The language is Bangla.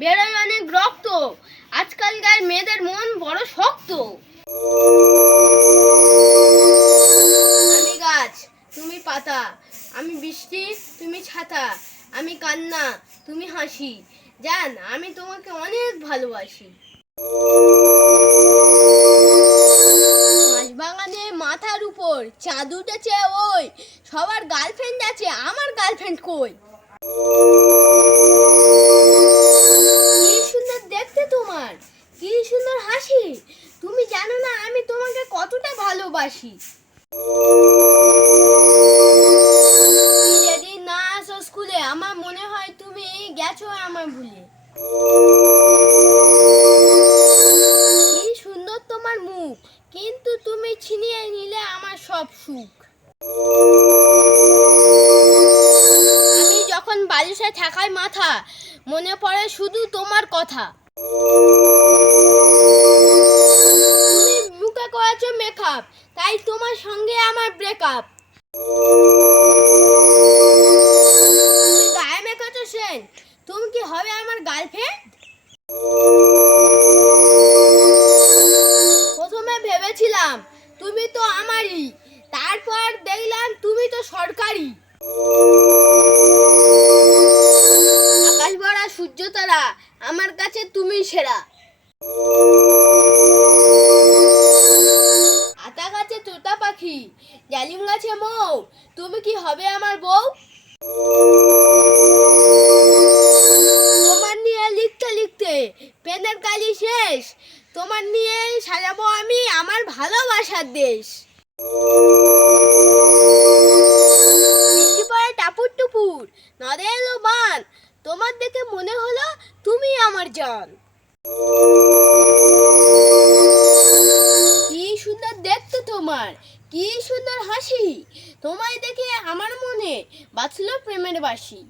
বেরোয় অনেক রক্ত। আজকালকার মেয়েদের মন বড় শক্ত। আমি গাছ, তুমি পাতা, আমি বৃষ্টি, তুমি ছাতা, আমি কান্না, তুমি হাসি। জান, আমি তোমাকে অনেক ভালোবাসি। বাগানে মাথার উপর চাঁদ উঠেছে, ওই সবার গার্লফ্রেন্ড আছে, আমার গার্লফ্রেন্ড কই? কি সুন্দর দেখতে তোমার, কি সুন্দর হাসি। তুমি জানো না আমি তোমাকে কতটা ভালোবাসি। যেদিন না আসো স্কুলে, আমার মনে হয় তুমি গেছো আমার ভুলে। কি সুন্দর তোমার মুখ, কিন্তু তুমি ছিনিয়ে নিলে আমার সব সুখ। আমি যখন বালিশে ঠেকাই মাথা, মনে পড়ে শুধু তোমার কথা। তুমি মুখে করেছো মেকআপ, তাই তোমার সঙ্গে আমার ব্রেকআপ। তুমি গায়ে মেখেছো সেন্ট, তুমি কি হবে আমার গার্লফ্রেন্ড? প্রথমে ভেবেছিলাম তুমি তো আমারই, তারপর দেখলাম তুমি তো সরকারি। আকাশ ভরা সূর্য তারা, আমার কাছে তুমি সেরা। আতা গাছে তোতা পাখি, জালিম গাছে মৌ, তুমি কি হবে আমার বউ? তোমার নিয়ে লিখতে লিখতে পেনের কালি শেষ, তোমার নিয়ে সাজাবো আমি আমার ভালোবাসার দেশ। বৃষ্টি পড়ে টাপুর টুপুর, নদে এলো বান, তোমার দেখে মনে হলো তুমি আমার জান। কি সুন্দর দেখতে তোমার, কি সুন্দর হাসি, তোমায় দেখে আমার মনে বাজলো প্রেমের বাঁশি।